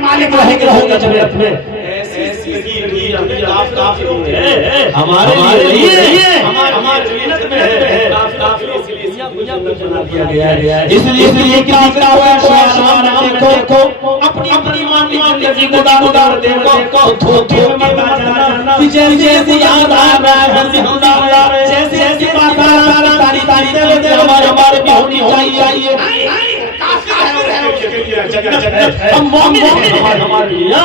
मालिक रहेंगे जन्नत में। हमारे लिए हमारे जन्नत में है, इसलिए क्या हुआ देखो अपनी अपनी मानी जिंदगी गुजार देखो धोखे में मत जाना, जैसे याद आ रहा है जैसे बात आ रहा तारी हमारे भी होनी चाहिए। हम मोमिन हैं हमारे लिए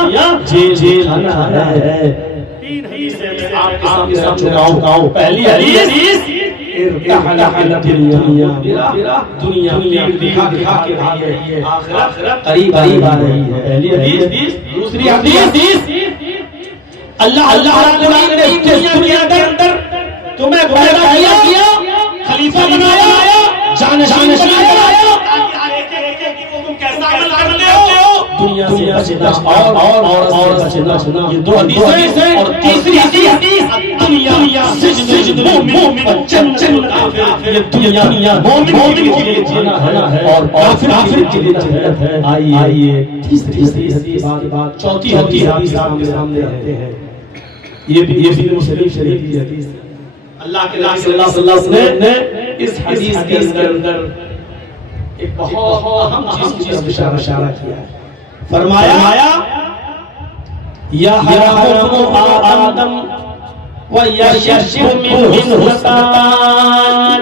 जी है। तीन हदीस आपके सामने चुकाओ। पहली हदीस दुनिया दिखा के भाग रही है, आखिरत करीब आ रही है। पहली हदीस। दूसरी हदीस अल्लाह कुरान ने दुनिया के अंदर तुम्हें पैदा किया, खलीफा बनाया, जानशीन बनाया, कैसा अमल करते हो दुनिया से बचना और बचना। ये दो हदीसें हैं। और तीसरी हदीस दुनिया सिजन मोमिन जन्नत। ये दुनिया मोमिन के लिए जीना है और काफिर के लिए जन्नत है। आइए तीसरी हदीस बात चौथी हदीस आपके सामने रखते हैं। ये भी मुस्लिम शरीफ की हदीस। अल्लाह के नबी सल्लल्लाहु अलैहि वसल्लम ने इस हदीस के अंदर एक बहुत अहम चीज की इशारा किया है। फरमाया या हरामु आदम व यशरबु मिनहु शैतान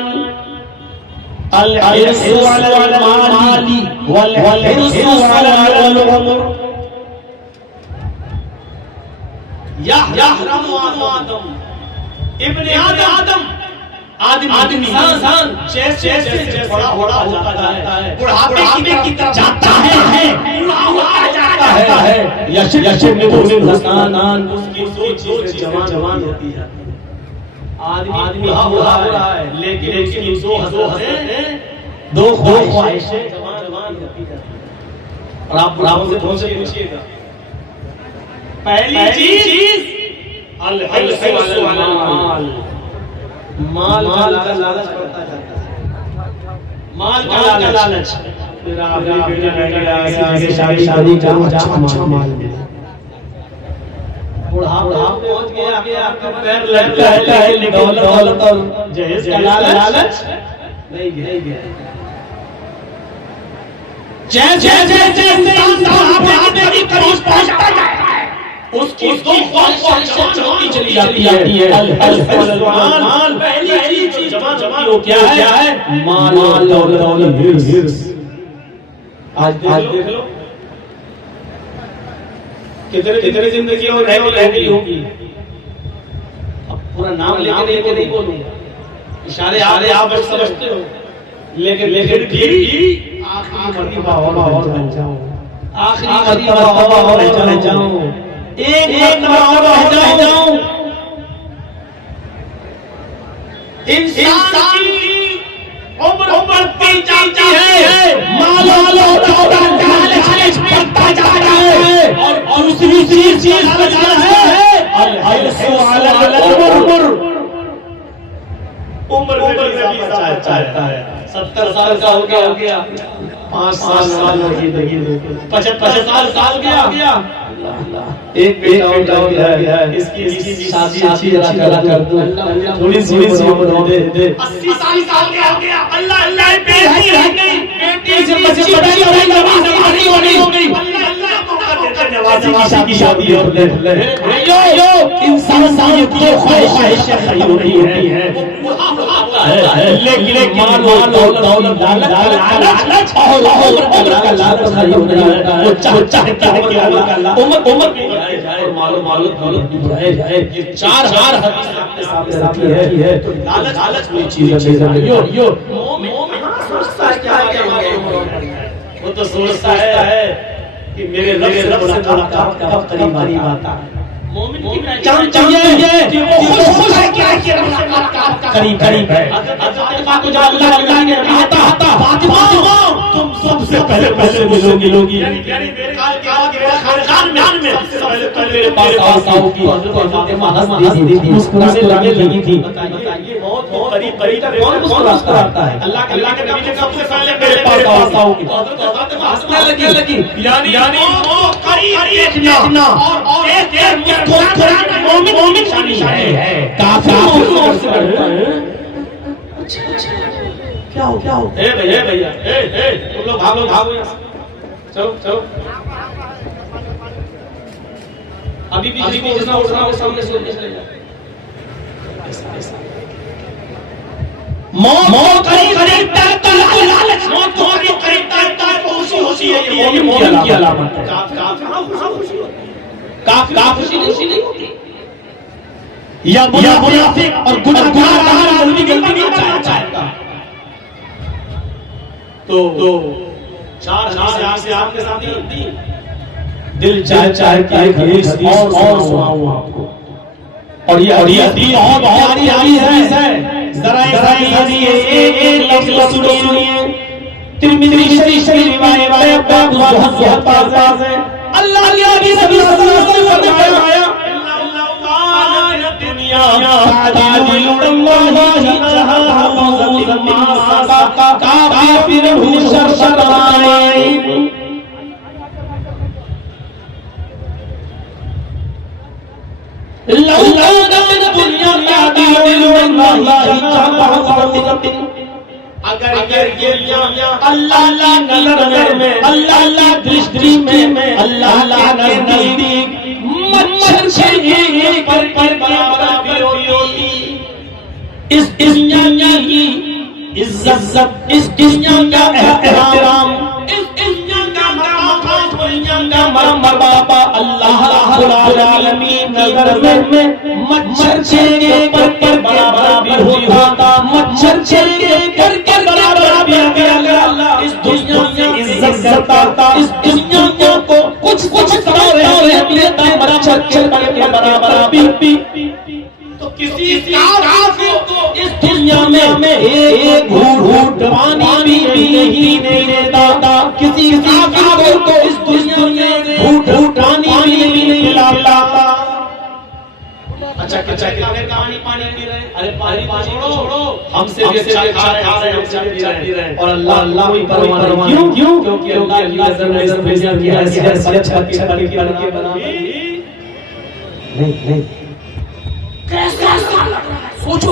अल हिर्सु अल माली वल हिर्सु अल उम्र। या हरामु आदम इब्ने आदमी इंसान जैसे बड़ा होता जाता है, बुढ़ापे की तरफ जाता है, यशरबु मिनहु शैतान उसकी सोच जवान होती है। आदमी बुढ़ा है लेकिन दो ख्वाहिशें जवान होती है। और आप बुढ़ापे से पूछिएगा पहली चीज अल हिर्सु अल माल का लालच बढ़ता जाता है। माल का लालच मेरा शादी का अच्छा माल मिले, बुढ़ापा पहुंच गया पैर लगता है दौलत और जहेज का लालच नहीं गया। जैसे की करीब पहुंचता जाता है उसकी दो ख्वाहिशें चलती चली जाती है। माल पहली चीज जवान हो क्या है? माल दौलत हिर्स। आज देख लो कितनी जिंदगी और रह गई होगी। अब पूरा नाम लेके नहीं बोलूंगा, इशारे आप समझते हो, लेकिन भी आखिरी मर्तबा और बन जाऊं, आखिरी मर्तबा और रह जाऊं, एक मर्तबा और रह जाऊं। इंसान की उम्र बढ़ती जाती है, माल दौलत बढ़ता जाता है और दूसरी चीज बचना है उम्र में चाहता है। 70 साल का हो गया 5 साल की जिंदगी 75 साल गया एक बेटा हो गया इसकी शादी करा कर दो, थोड़ी सी उम्र दे 80 साल का हो गया अल्लाह बेटी रह गई, बेटी से बच्ची हो गई नवाजी की शादी और ले इंसान ये दो ख्वाहिशें खरी हो रही है। लेकिन माल दौलत लालच और उम्र का लालच खरी हो रही है। वो चाहता है कि उम्र जाए माल दौलत भी बढ़े जाए। ये 4 हदीस आपके सामने रखी है। तो लालच कोई चीज नहीं। यो मोमिन सोचता है क्या वो तो सोचता है कि मेरे रब से मुलाकात कब करीब आता है। मोमिन की पहचान चाहिए कि वो खुश है क्या कि मुलाकात करीब है। फातिमा को जब अल्लाह ने कहा फातिमा तुम सबसे पहले मिलोगी, यानी मेरे काल के बाद मेरे खानदान में सबसे पहले मेरे पास आओगी। हज़रत फातिमा हंस दी थी, मुस्कुराने लगी थी। बताइए बहुत करीब कौन मुस्कुराता है? अल्लाह के नबी सबसे पहले मेरे पास आओगी। हज़रत फातिमा हंसने लगी, यानी वो करीब देखना और मोमिन शानी है, काफिर मोमिन से बढ़ता है। क्या हो ए भैया तुम लोग भागो यहाँ से, चलो अभी भी जितना उठ रहा हो सामने से चले जाओ। मौत करीब लालच, मौत को करीब खुशी है, ये मोमिन की अलामत है। काफी खुशी नहीं होती, या मुनाफिक और गुनाहगार आदमी गलती नहीं चाहता। तो चार से आपके सामने दिल चाहे कि और सुनाऊं आपको, और ये हदीस बहुत प्यारी है, जरा एक लफ्ज़ सुनिए। तिरमिज़ी शरीफ रिवायत बहुत ताज़ा है। अल्लाह के नबी सल्लल्लाहु अलैहि वसल्लम ने फरमाया, दुनिया तादिल अल्लाहि काफिर शरशराए। अगर ये अल्लाह की नजर में, अल्लाह दृष्टि में, अल्लाह के नजदीक मच्छर से एक पर बराबर होती। इस दुनिया की इज्जत, इस दुनिया का एहतराम, इस दुनिया का मकाम, दुनिया का मर्तबा अल्लाह रब्बुल आलमीन नजर में मच्छर से एक पर बराबर भी होता। मच्छर से एक पर बराबर भी अल्लाह इस दुनिया की इज्जत करता, इस दुनिया को कुछ देता, मच्छर के बराबर भी। तो किसी काफिर को इस दुनिया में एक घूंट पानी भी नहीं देता, किसी काफिर को इस दुनिया में घूंट पानी भी नहीं पिलाता। अच्छा पानी पी रहे, अरे पानी छोड़ो, हमसे भी अच्छा खा रहे हैं, हमसे पी रहे हैं, और अल्लाह भी परवाह नहीं। क्यों? क्योंकि अल्लाह की नजर में इस दुनिया की हैसियत अच्छा करके बना नहीं। कैसा लग रहा है, सोचो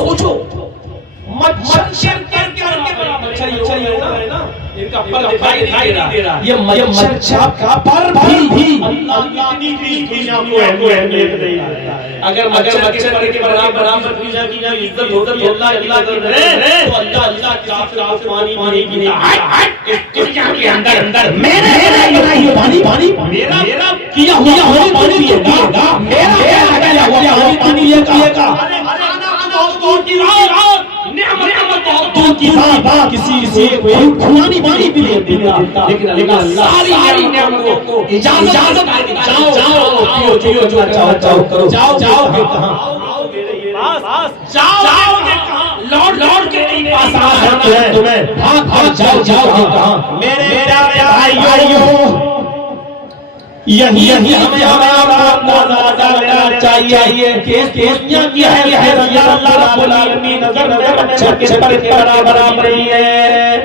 मच्छर करके बराबर है ना, इनका पर दिखाई दे रहा है। ये मच्छर का पर भी अल्लाह की दुनिया को अहमियत नहीं देता है। अगर मच्छर के बराबर पूजा की ना इज्जत होती अल्लाह की नजर में, तो अल्लाह काफिर को पानी पीने इस दुनिया के अंदर मेरा ये पानी मेरा किया हुआ पानी पिएगा, मेरा लगाया हुआ पानी पिएगा। किसी पानी भी देता, लेकिन सारी नेमतों को इजाजत जाओ करो, जाओ लौट के पास आना है तुम्हें, भाग जाओ कहां। मेरे भाइयों, यही हमें लेना चाहिए कि दुनिया की है अल्लाह रब्बुल आलमीन नजर में मच्छर के पर बराबर ही है,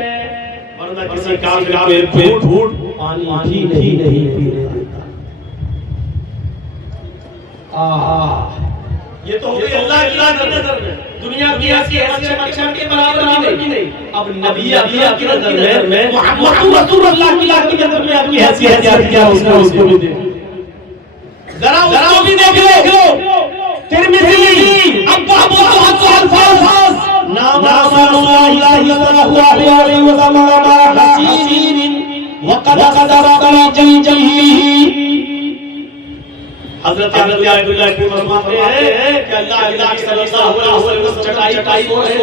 वरना किसी काफिर पे झूठ पानी भी नहीं पीने देता। ये तो हो गई अल्लाह की नजर में, दुनिया की हैसियत मच्छर के बराबर भी नहीं। अब नबी की नजर में, मोहम्मद रसूलुल्लाह की नजर में आपकी हैसियत क्या है, उसको भी देखो, जरा उसको भी देख लो। तिरमिज़ी अब्बा अल्फाज नाम सल्लल्लाहु अलैहि वसल्लम हसीन वक़द क़दर जल्ही। हज़रत अब्दुल्लाह इब्न मसऊद फरमाते हैं कि अल्लाह सल्लल्लाहु अलैहि वसल्लम चटाई सो रहे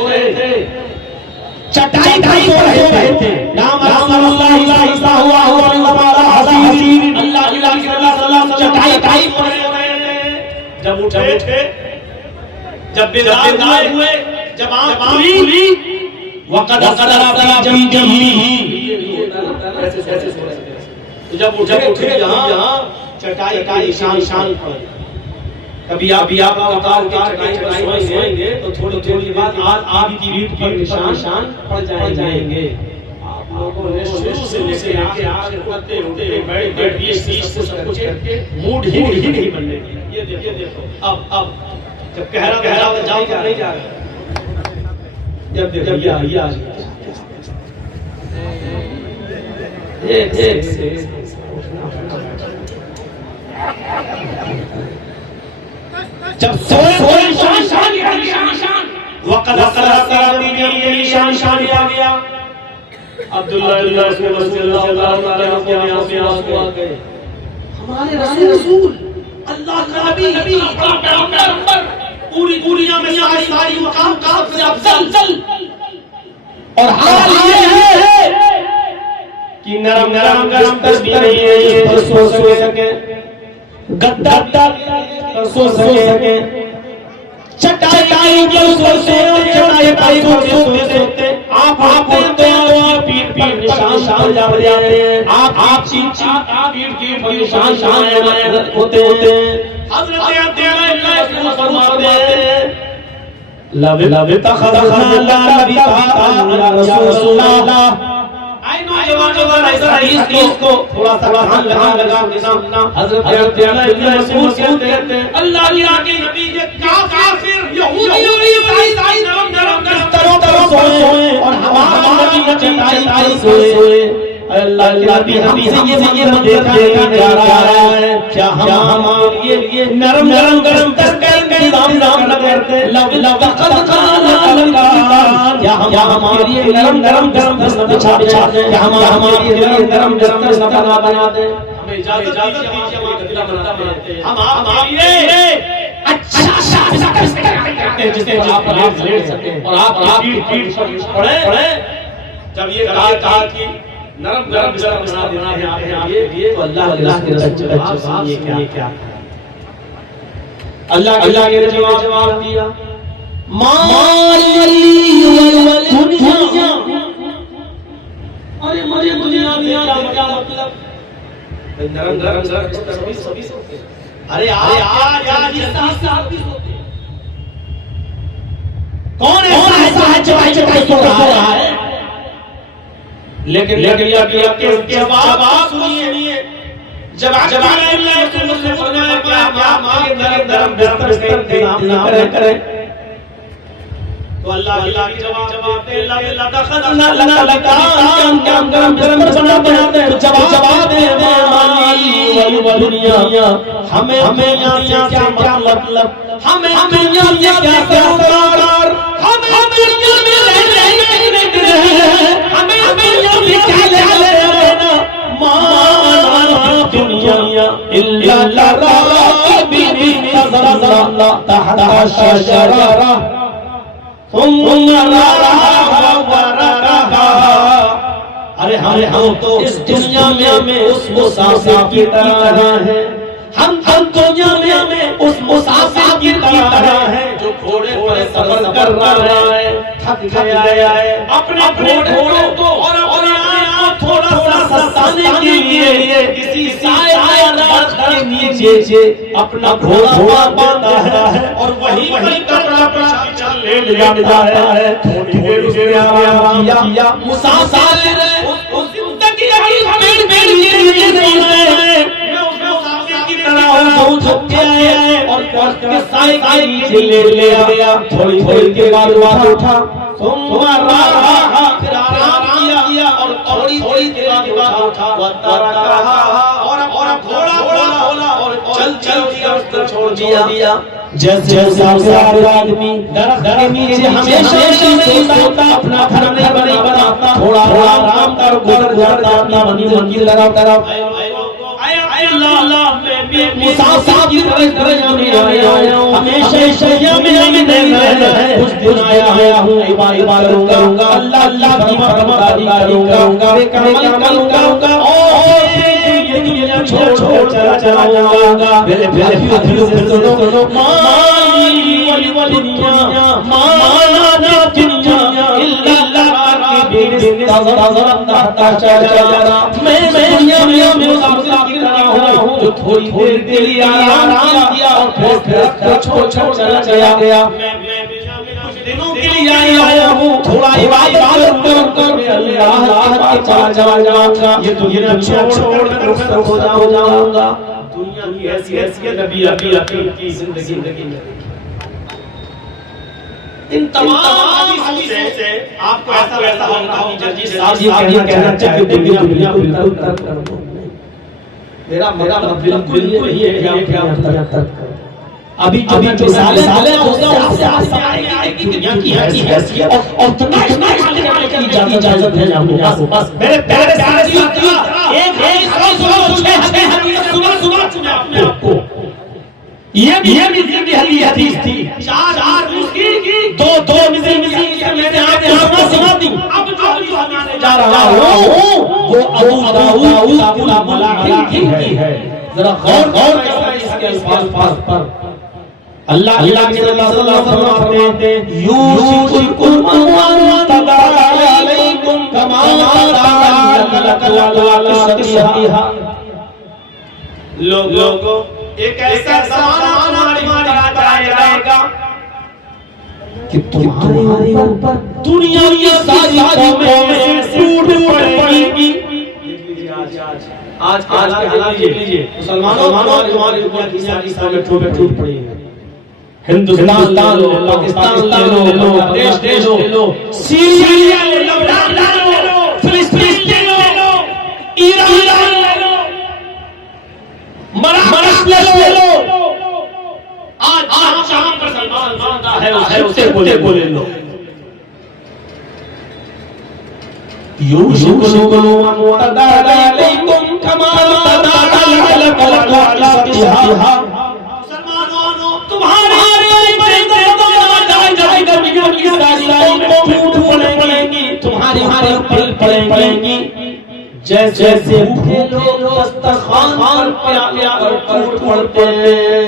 थे, नाम सल्लल्लाहु अलैहि वसल्लम हसीन, अल्लाह चटाई सो रहे थे। जब उठे, जब बेदार हुए, जब आंख खुली, वक़द क़दर जल्ही, ऐसे सो रहे थे। तो जब उठे यहाँ चटाई शान पड़, कभी आप उतार के चटाई पर सोएंगे तो थोड़ी बाद आपकी पीठ पर निशान पड़ जाएंगे। लोगों ने शुरू से लेके आखिर उठते उठते बैठ ये सब कुछ मूड ही नहीं बनने दिया। ये देखो अब जब कह रहा जाओ क्या नहीं जा रहा, जब देखो ये आ जब सोए शान वक़द शान आ गया। अब्दुल्लाह रसूलुल्लाह आ गए, हमारे रसूल अल्लाह का नबी पैगंबर पूरी दुनिया में सारी मकाम से अफजल। और हाल ये है कि नरम तस्बीह नहीं है ये सो सके, गद्दा सो सके, चटाई पर सोते चटाई पर सोते आप बोलते हो पीठ निशान हो जाते हैं, आप चींची पीठ की निशान होते हैं। हज़रत अब्दुल्लाह फरमाते हैं लव तखज़ना रसूलुल्लाह। जवान इस हदीस को थोड़ा सा ध्यान लगा के सुनना। हज़रत अब्दुल्लाह कहते हैं अल्लाह के नबी ये काफिर यहूदी और ईसाई नरम बिस्तरों पर सोए और हमारा नबी चटाई पर सोए। अल्लाह के नबी हमसे ये देखा जा रहा है क्या हम ये नरम इंतजाम न करते लव क्या हम हमारे लिए नरम बिछा दे, क्या हम हमारे लिए नरम बिस्तर बना दे। हमें इजाजत दीजिए, हम गद्दा बनाते हैं, हम आपके अच्छा करते हैं जिससे आप लेट सकते हैं और आप पीठ पड़े। जब ये कहा कि नरम बिस्तर बना देना है ये तो अल्लाह के रसूल ये क्या अल्लाह के जवाब दिया दुनिया। अरे मुझे दुनिया क्या मतलब? नरम सभी सोते। अरे आज साहब भी सोते। कौन ऐसा है चटाई सो रहा है? लेकिन के जवाब सुनिए। जब करें तो अल्लाह की जवाब दे बनाते हैं। जवाब दे दुनिया हमें यहाँ से क्या मतलब, हमें दुनिया से क्या प्यार, हमें दुनिया में रहने क्या लेना दुनिया इल्ला तहता शजरा अरे हम तो इस दुनिया में उस मुसाफिर की तरह हैं। हम दुनिया में उस मुसाफिर की तरह हैं जो घोड़े पर सफर कर रहा है, थक गया है। अपने घोड़े को और थोड़ा सा सस्ताने के लिए किसी साया के नीचे अपना घोड़ा बांधता है और वही कपड़ा ले जाता है। थोड़ी देर उसने आराम किया, मुसाफिर उस जिंदगी की पेड़ के नीचे सोना है। मैं उसमें मुसाफिर की तरह हूं, थक गया है और के साए के नीचे ले आया। थोड़ी देर के बाद उठा, फिर आराम किया और थोड़ी देर के बाद उठा और घोड़ा और चल दिया, उसको छोड़ दिया। जैसे आदमी दरख्त नीचे हमेशा सोता, अपना घर नहीं बनाता, थोड़ा आराम कर गुजर जाता अपनी मंजिल तरफ। मुसाफिर की तरह नहीं आया हूं, हमेशा में रहना है। कुछ दिन आया हूं, इबादत करूंगा, अल्लाह की फरमाबरदारी करूंगा, काम करूंगा और ये छोड़ चला जाऊंगा। सुनो थोड़ी देर के लिए आराम किया और फिर छोड़ चला गया। दिनों के लिए आया हूँ, थोड़ा इबादत कर अल्लाह के चला जाऊंगा, ये दुनिया छोड़ कर हो जाऊंगा। दुनिया की हैसियत नबी की जिंदगी इन तमाम हदीसों से आपको ऐसा लगता कि जल्दी साहब ये कहना चाहते हैं कि दुनिया बिल्कुल तर्क कर दो। मेरा बिल्कुल ही है कि आप दुनिया तर्क करो। अभी जो साले होगा उससे आएगी दुनिया की हैसियत और इतना की इजाजत है आपको। बस मेरे प्यारे साथियों एक सुना अपने आपको। ये भी हदीस थी, चार उसकी दो मैंने आपको सुना दी। अब जो सुनाने जा रहा हूँ वो अबू दाऊद की है। जरा गौर करें इसके अल्फाज पर। अल्लाह के नबी सल्लल्लाहु अलैहि वसल्लम फरमाते हैं यूशिकुल मुअत्तदा अलैकुम कमा तदल्लका लोगों एक ऐसा ज़माना आएगा कि तुम्हारे ऊपर दुनिया की सारी कौमें टूट पड़ेंगी। आज के हालात देख लीजिए, मुसलमानों तुम्हारे ऊपर दुनिया की सारी कौमें टूट पड़ेंगी। हिंदुस्तान लो, पाकिस्तान लो, देश लो, सीरिया ले लो, लबनान ले लो, फिलिस्तीन ले लो, ईरान ले लो, मराकश ले लो। आज जहां पर सलमान मानता है उससे बोले लो। यूशिकुल मुअत्तदा अलैकुम कमा तदल्लका तुम्हारे तुम्हारे ऊपर पड़ेंगी जैसे दस्तरखान पर टूट पड़ते हैं।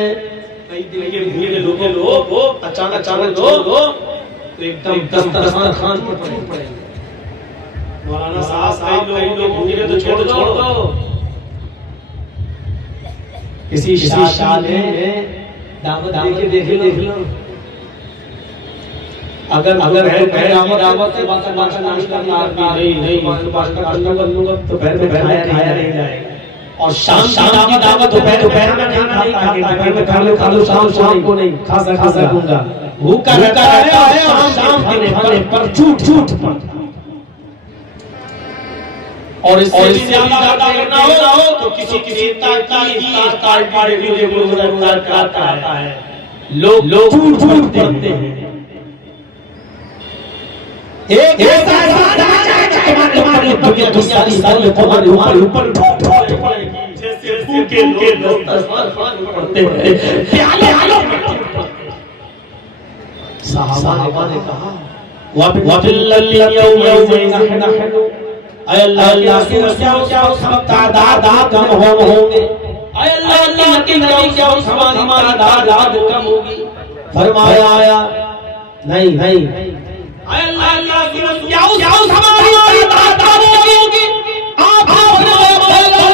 कई दिन के भूखे लोग अचानक लोग तो एकदम दस्तरखान पर पड़ेंगे। मौलाना साहब कई लोग भूखे तो छोड़ दो। किसी शाह ने दावत देख लो। अगर दावत से बात नाश्ता नहीं तो पैर में खाया नहीं जाएगा। और शाम की दावत दोपहर में खाना नहीं खाता, दोपहर में खा लो, शाम को नहीं खा सकूंगा। भूखा रहता है और शाम के खाने पर झूठ और इससे ज्यादा करना हो तो किसी करता है। लोग झूठ पढ़ते हैं। एक ऐसा तुम्हारे ऊपर जैसे भूखे लोग दस्तरखान पढ़ते हैं। सहाबा ने कहा अल्लाह के क्या तादाद कम होंगे, अल्लाह के नबी क्या हमारी तादाद कम होगी। फरमाया आया नहीं अल्लाह की क्या हमारी तादाद होगी। आप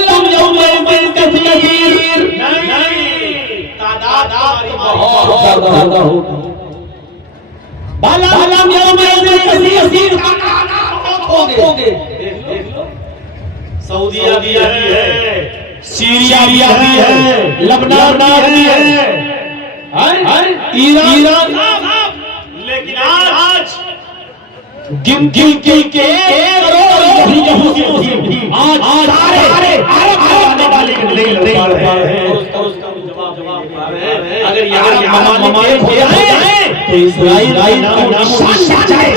तुम यौम कबीर नहीं, तादाद बहुत ज्यादा होगी। बाला यौम कबीर होगे। सऊदीया भी है, सीरिया भी है, लबनान भी है, ईरान। लेकिन आज गिन के आज सारे आने वाले नहीं अगर यहाँ ममालिक हो जाए तो इस्राइल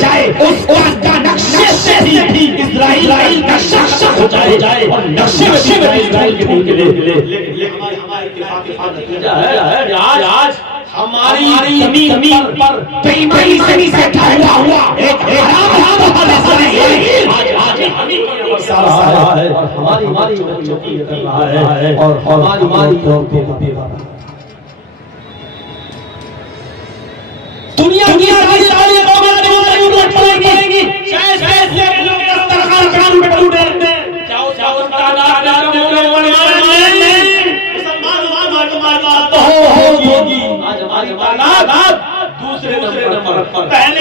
जाए उसका नक्शे से भी इस्राइल का शख्स हो जाए और नक्शे में इस्राइल के लिए आज हमारी जमीन पर बेईमानी से ढाया हुआ एक आज है और हमारी बच्चों की कर रहा है और हमारी दुनिया की सारी कौमें पड़ेंगी। जैसे लोग दस्तरखान पे टूटे जाओ मुसलमान होगी। आज हमारी तादाद दूसरे नंबर पहले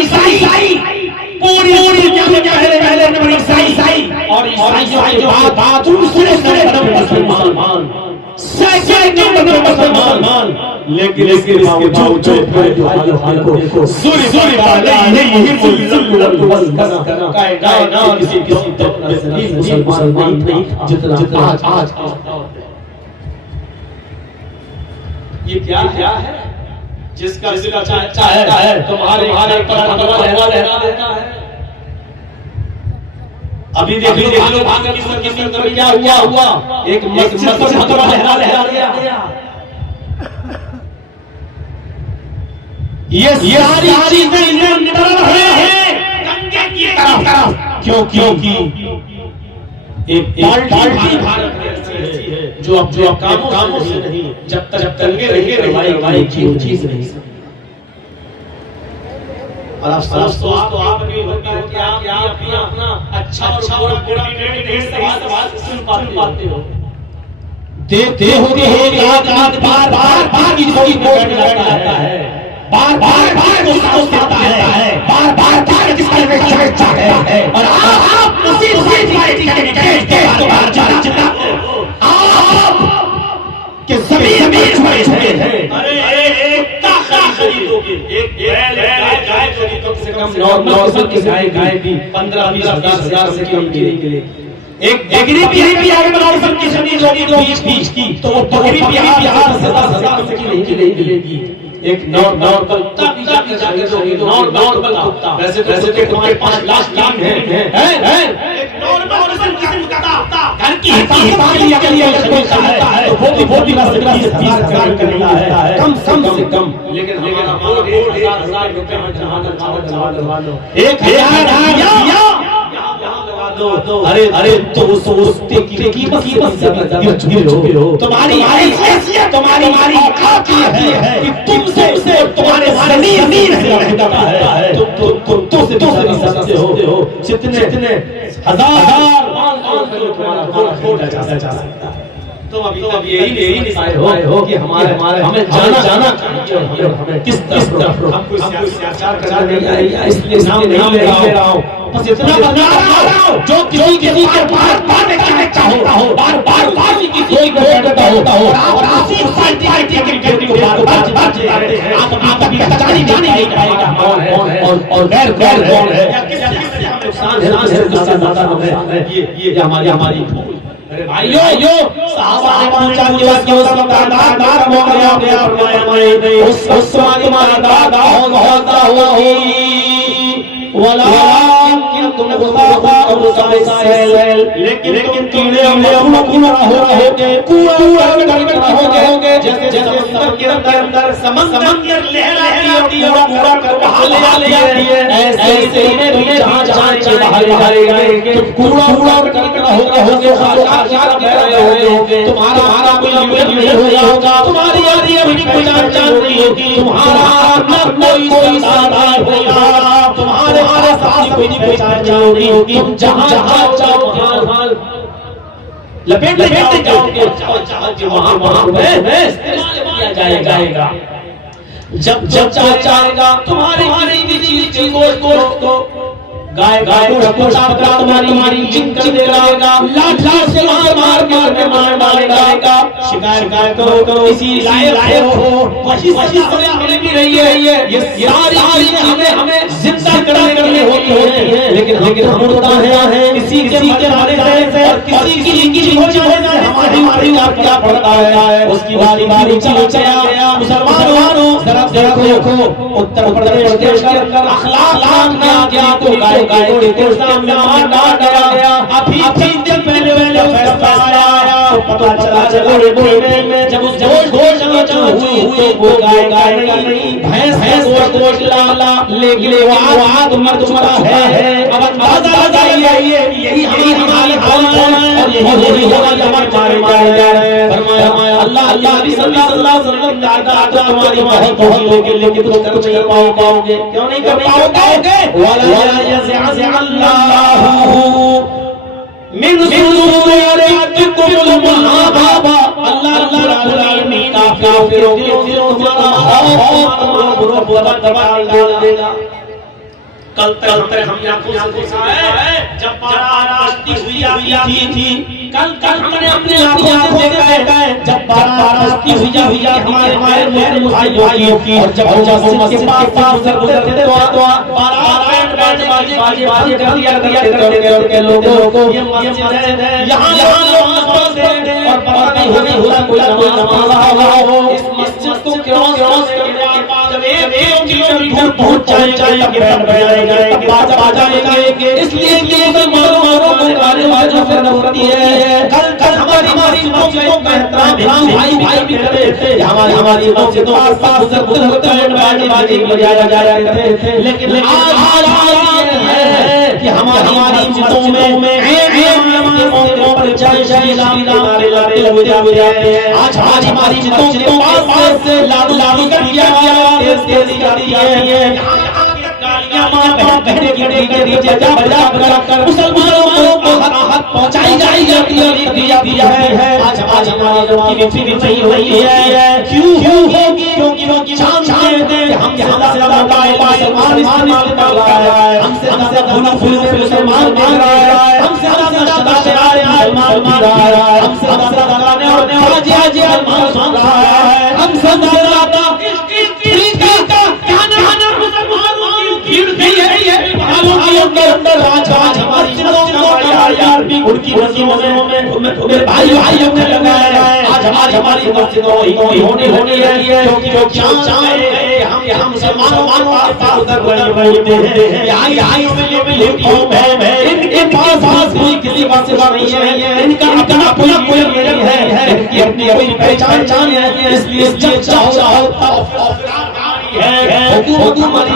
ईसाई पूरी पहले नंबर ईसाई और ईसाइयों के बाद दूसरे नंबर मुसलमान, सेकंड नंबर मुसलमान। लेकिन इसके बावजूद जो हाल सूरी वाले यही कायनात किसी मुसलमान नहीं जितना आज ये क्या है जिसका चाहता है तुम्हारे पर लहरा देता है। अभी देखो भागवत किसी में क्या हुआ, एक मस्जिद पर भगवा लहरा गया। ये सारी चीजें निकल रहे हैं गंगे की तरफ। क्योंकि एक पार्टी भारत में ऐसी है जो अब कामों से नहीं, जब तक गंगे रहेंगे भाई चीज नहीं। और आप भी होता है कि आप अपना अच्छा और बुरा सुन पाते हो, देखते हो बार कोई बोल जाता है, बार गुस्सा देता है, बार किसका चर्चा है और आप उसी के जमीन छोड़े हैं। अरे खरीदोगे एक गाय खरीदो कम से कम नॉर्मल की गाय भी 15-20 हजार से कम के एक बकरी भी आगे बनाओ सबकी जमीन होगी 20 की, तो वो बकरी भी 10,000 से नहीं मिलेगी। एक नॉर्मल कुत्ता भी जाके दोगे तो नॉर्मल कुत्ता, वैसे तो तुम्हारे 5 लाख हैं एक नॉर्मल कुत्ता घर की हिफाजत के लिए अगर कोई चाहता है तो वो भी 10,000 का मिलता है कम से कम। लेकिन हमारा 1,000 रुपए में जमा लो 1,000 अरे तो उसके की कीमत गिर हो। तुम्हारी हैसियत तुम्हारी औकात है कि तुमसे तुम्हारे जमीन है तुम से नहीं सकते हो। जितने हजार तुम्हारा जा सकता है। तुम अभी तक यही नहीं पाए हो कि हमें जाना हमें किस तरफ हमको सियासत करना नहीं है, इसलिए नाम नहीं ले रहा हूं, बस इतना बता रहा हूं जो किसी के बार देखना चाहता हो, बार किसी को देखता हो और आप उसी पार्टी के व्यक्ति को बार जिताते हैं। आप अभी पहचान नहीं पाएगा कौन है और गैर कौन है या किस हम नुकसान है उससे ज्यादा हमें ये हमारी अरे भाइयों साहबा ने पूछा कि उसका दादा हो गया फरमाया नहीं उस तुम्हारा दादा होता हुआ वलाकिन तुम गुस्सा लेकिन कीड़े होगे कूड़ा होगे जैसे समंदर लहराती है और पूरा कर बहा ले जाती है, ऐसे में तुम जहां जाएंगे तुम कूड़ा होगे तुम्हारा कोई नहीं होगा, तुम्हारी यारी अपनी कोई जान नहीं होगी, तुम्हारा कोई साथी होगा, तुम्हारे साथ कोई पहचान नहीं होगी। तुम जहां जाओ वहां लपेट जाओगे वहां में इस्तेमाल किया जाएगा। जब चाहेगा तुम्हारी चीज को गाय को तुम्हारी जिन कर देगा, लाठ से मार के मार डालेगा। शिकायत करो इसी लाए हो वही मिल रही है। ये सारी चीजें हमें जिंदा करने होती है, लेकिन हम मुर्दा हैं किसी के बारे में और किसी की हो जाए हमारी क्या पड़ता है। उसकी बारी चला मुसलमानों जरा देखो उत्तर प्रदेश के अंदर अखलाक क्या तो गाय के सामने मार डाला गया। अभी 3 दिन पहले फैसला आया तो पता चला में जब उस गोश्त हुई वो गाय नहीं भैंस गोश्त लाला, लेकिन वो मर चुका है। अब अंदाजा लगाइए यही हमारी हालत है और यही हमारे मारे जा रहे हैं। फरमाया अल्लाह नबी सल्लल्लाहु अलैहि वसल्लम दादा तुम्हारी बहुत होगी, लेकिन तुम कर नहीं पाओगे। क्यों नहीं कर पाओगे? वला यज़अल्लाहु मिन सुदूरिकुम महाबाबा। अल्लाह रब्बुल आलमीन काफिरों के दिलों से तुम्हारा पूरा दबा निकाल देगा। कल तक हमने आंखों से देखा है जब बारात बजती हुई थी। कल हमने अपने आंखों से देखा है जब बारात बजती हुई हमारे भाइयों की। और जब मस्जिद के पास से गुजरते थे तो बारात बाजे करते लोगों को ये मस्जिद है, यहाँ लोग नमाज पढ़ते हैं और पता नहीं होता कोई नमाज हो। इस मस्जिद को क्रॉस करने के बाद जब 1 किलोमीटर पहुंच जाएंगे बाजा लेंगे, इसलिए कि मारो को गाने वालों से नफरत है। कल हमारी मस्जिदों का एहतराम भाई भी करते थे। हमारी मस्जिदों के पास से गुजरते बाजे बजाया जाया करते थे। लेकिन आज है कि हमारी मस्जिदों में नारे लाते हुए जाते हैं। आज हमारी मस्जिदों के पास से लाडू तेज जाती है। बहने की डीजे बजा कर मुसलमानों को राहत पहुंचाई जाती है। आज हमारी जवानी भी नहीं हुई है। क्यों होगी? क्योंकि जानते हैं हमसे ज्यादा मुसलमान इस्तेमाल कर रहा है, हमसे ज्यादा मुसलमान मांग रहा है, हमसे ज्यादा शरारे मुसलमान मांग रहा है, हमसे ज्यादा गाने और बाजे मुसलमान रहा है, हमसे ज्यादा अंदर आज हमारी उनकी मस्जिदों में भाइयों ने लगाया है। आज हमारी मस्जिदों होने है क्योंकि हम मुसलमानों के पास उधर बोलते हैं यहाँ में इनके पास कोई किसी बात से नहीं है, इनका अपना कोई नहीं है, इनकी अपनी पहचान है। इसलिए जब चाहो हुकूमत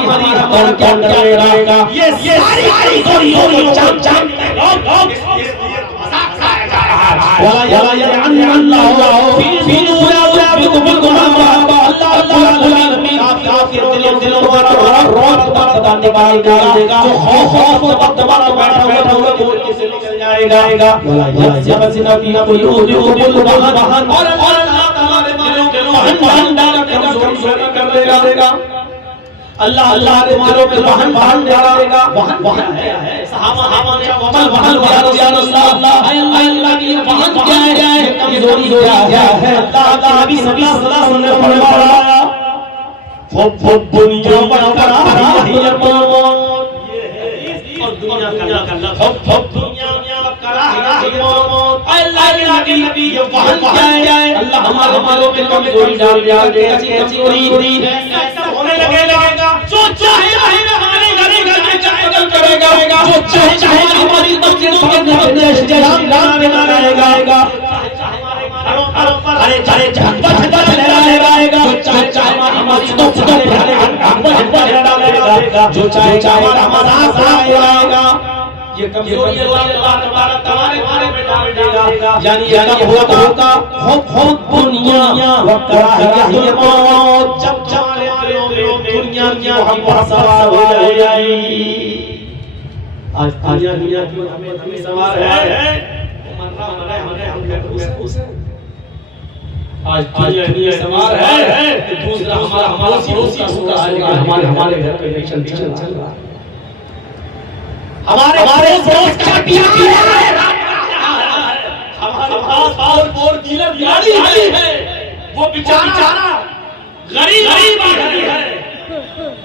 और क्या करेगा ये सारी चाम लोग अल्लाह तुम्हारों पे वाहन डालेगा। वाहन है सहाबा ने अल्लाह की वाहन क्या है? कमजोरी क्या है? अल्लाह नबी सल्लल्लाहु अलैहि वसल्लम ने फरमाया दुनिया और दुनिया का दुनिया अल्लाह के नबी ये वाहन क्या है? अल्लाह हमारों पे कमजोरी डाल कमजोरी होने लगेगा। जो चाहे हमारे घर करेगा, जो चाहे हमारी मस्जिदों के नाम लगाएगा, अरे लगाएगा, चाहे हमारी मस्जिदों लगाएगा, जो चाहे हमारा आएगा। ये कमजोरी अल्लाह तबारक तआला में डाल देगा। यानी होगा दुनिया व कराहियत मौत। जब दुनिया की मोहब्बत सवार हो जाएगी। आज दुनिया की हमें सवार है आज दुनिया सवार है। दूसरा हमारा पड़ोसी हमारे घर पे इलेक्शन चल रहा है, हमारे पड़ोस का हमारे पास डीलर गाड़ी है, वो बेचारा गरीब आदमी है,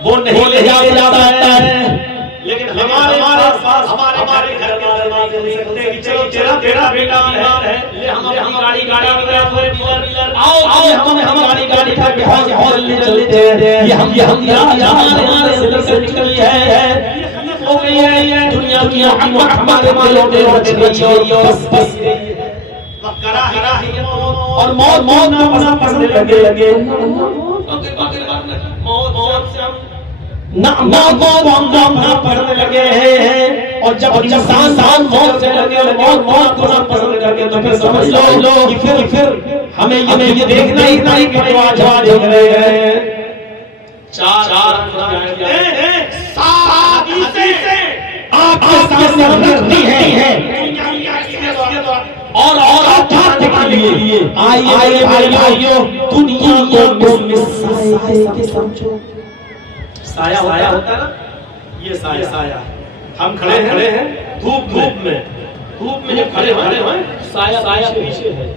वो नहीं ले जाता है। लेकिन हमारे पास हमारे घर के दरवाजे नहीं सकते कि चलो तेरा बेटा है, ले हम गाड़ी डीलर आओ हम गाड़ी था बिहार ले चलते हैं। ये हम हमारे से निकली है हो गई है दुनिया की हमारे मालों में बच गई बस और मौत ना पसंद लगे ना पढ़ने लगे हैं। और जब इंसान मौत से लगे मौत को ना पसंद करके तो फिर समझ लो कि फिर हमें ये देखना ही नहीं कि जवाब देख रहे हैं। चार आपके सामने रखती है और जानने के लिए आइए भाइयों दुनिया को समझो। साया होता है ना, ये साया हम खड़े हैं धूप में जब खड़े हैं साया पीछे है।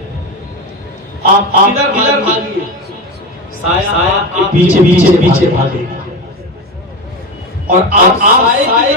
आप इधर भागिए, साया पीछे भागेगा और आप साए